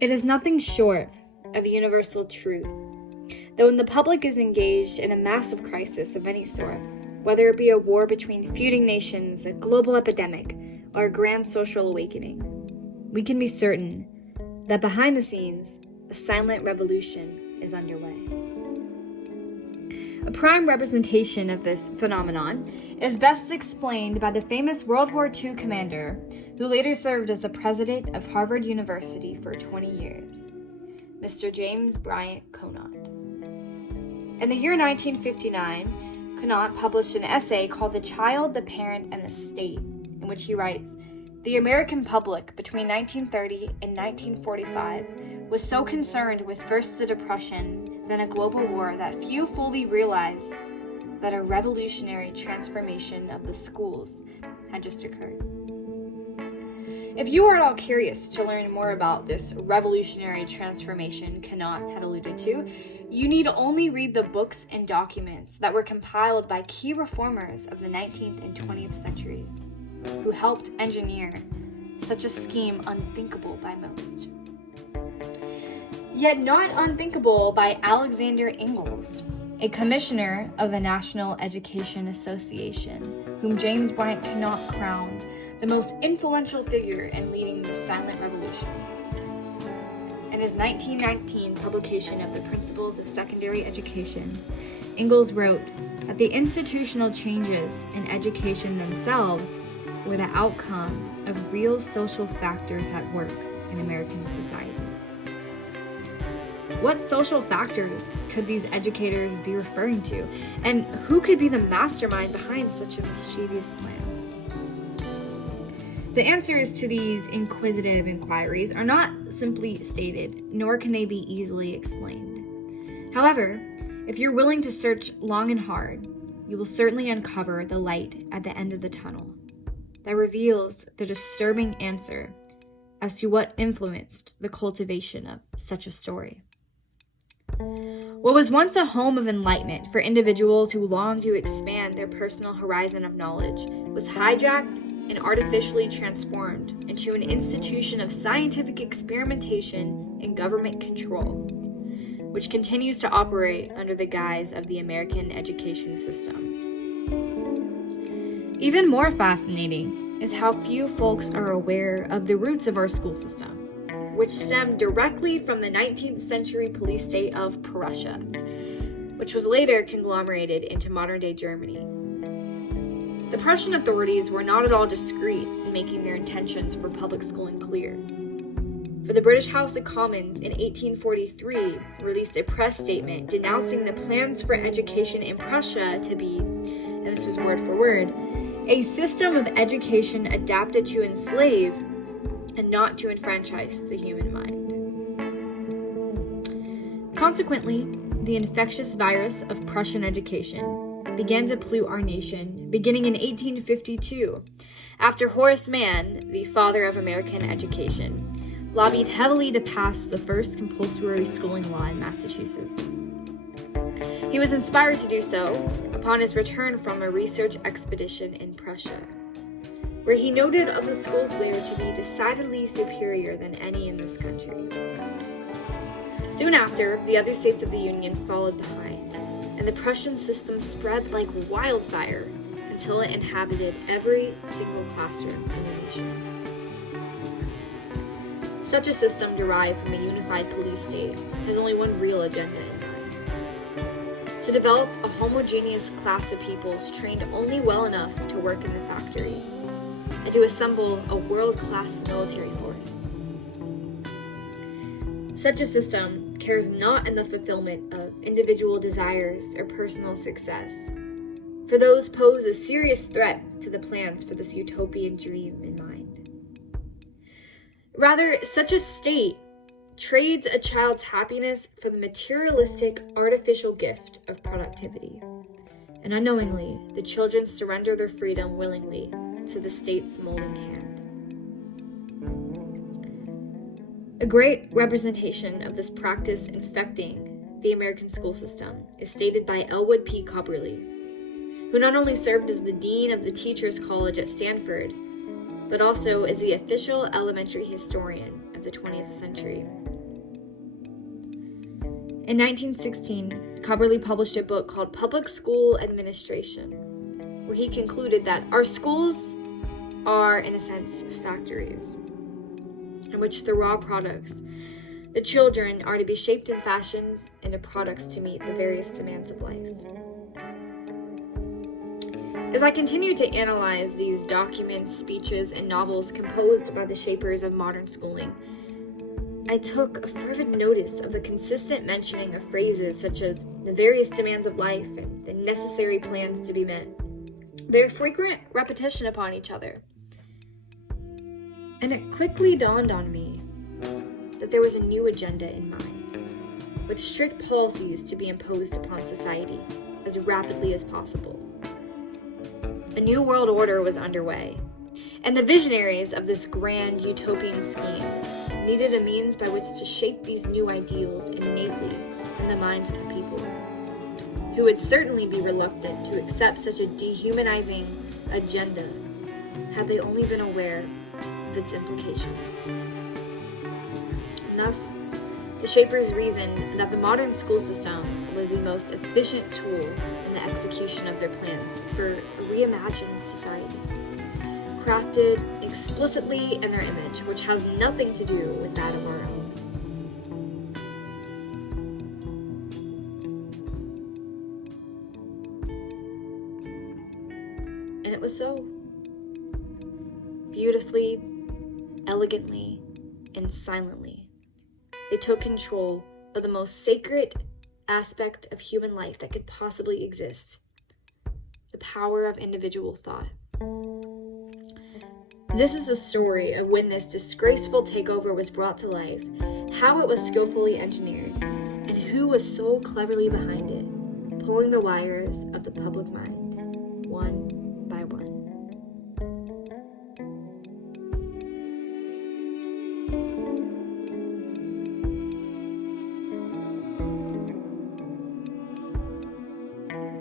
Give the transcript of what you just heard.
It is nothing short of a universal truth that when the public is engaged in a massive crisis of any sort, whether it be a war between feuding nations, a global epidemic, or a grand social awakening, we can be certain that behind the scenes, a silent revolution is underway. A prime representation of this phenomenon is best explained by the famous World War II commander who later served as the president of Harvard University for 20 years, Mr. James Bryant Conant. In the year 1959, Conant published an essay called The Child, the Parent, and the State, in which he writes, "The American public between 1930 and 1945 was so concerned with first the Depression, then a global war that few fully realized that a revolutionary transformation of the schools had just occurred." If you are at all curious to learn more about this revolutionary transformation Conant had alluded to, you need only read the books and documents that were compiled by key reformers of the 19th and 20th centuries, who helped engineer such a scheme unthinkable by most. Yet not unthinkable by Alexander Ingalls, a commissioner of the National Education Association, whom James Bryant Conant crowned the most influential figure in leading the silent revolution. In his 1919 publication of the Principles of Secondary Education, Ingalls wrote that the institutional changes in education themselves were the outcome of real social factors at work in American society. What social factors could these educators be referring to, and who could be the mastermind behind such a mischievous plan? The answers to these inquisitive inquiries are not simply stated, nor can they be easily explained. However, if you're willing to search long and hard, you will certainly uncover the light at the end of the tunnel that reveals the disturbing answer as to what influenced the cultivation of such a story. What was once a home of enlightenment for individuals who longed to expand their personal horizon of knowledge was hijacked and artificially transformed into an institution of scientific experimentation and government control, which continues to operate under the guise of the American education system. Even more fascinating is how few folks are aware of the roots of our school system, which stemmed directly from the 19th century police state of Prussia, which was later conglomerated into modern-day Germany. The Prussian authorities were not at all discreet in making their intentions for public schooling clear. For the British House of Commons in 1843 released a press statement denouncing the plans for education in Prussia to be, and this is word for word, a system of education adapted to enslave and not to enfranchise the human mind. Consequently, the infectious virus of Prussian education began to pollute our nation beginning in 1852, after Horace Mann, the father of American education, lobbied heavily to pass the first compulsory schooling law in Massachusetts. He was inspired to do so upon his return from a research expedition in Prussia, where he noted of the schools there to be decidedly superior than any in this country. Soon after, the other states of the Union followed behind, and the Prussian system spread like wildfire until it inhabited every single classroom in the nation. Such a system derived from a unified police state has only one real agenda in mind: to develop a homogeneous class of peoples trained only well enough to work in the factory, and to assemble a world-class military force. Such a system cares not in the fulfillment of individual desires or personal success, for those pose a serious threat to the plans for this utopian dream in mind. Rather, such a state trades a child's happiness for the materialistic, artificial gift of productivity, and unknowingly, the children surrender their freedom willingly to the state's molding hand. A great representation of this practice infecting the American school system is stated by Elwood P. Cobberly, who not only served as the dean of the Teachers College at Stanford, but also as the official elementary historian of the 20th century. In 1916, Cobberly published a book called Public School Administration, where he concluded that our schools are, in a sense, factories, in which the raw products, the children, are to be shaped and fashioned into products to meet the various demands of life. As I continued to analyze these documents, speeches, and novels composed by the shapers of modern schooling, I took a fervent notice of the consistent mentioning of phrases such as the various demands of life and the necessary plans to be met, their frequent repetition upon each other. And it quickly dawned on me that there was a new agenda in mind, with strict policies to be imposed upon society as rapidly as possible. A new world order was underway, and the visionaries of this grand utopian scheme needed a means by which to shape these new ideals innately in the minds of the people, who would certainly be reluctant to accept such a dehumanizing agenda had they only been aware of its implications. And thus, the shapers reasoned that the modern school system was the most efficient tool in the execution of their plans for a reimagined society, crafted explicitly in their image, which has nothing to do with that of our own. And it was so. Beautifully, elegantly, and silently, they took control of the most sacred aspect of human life that could possibly exist, the power of individual thought. This is the story of when this disgraceful takeover was brought to life, how it was skillfully engineered, and who was so cleverly behind it, pulling the wires of the public mind, one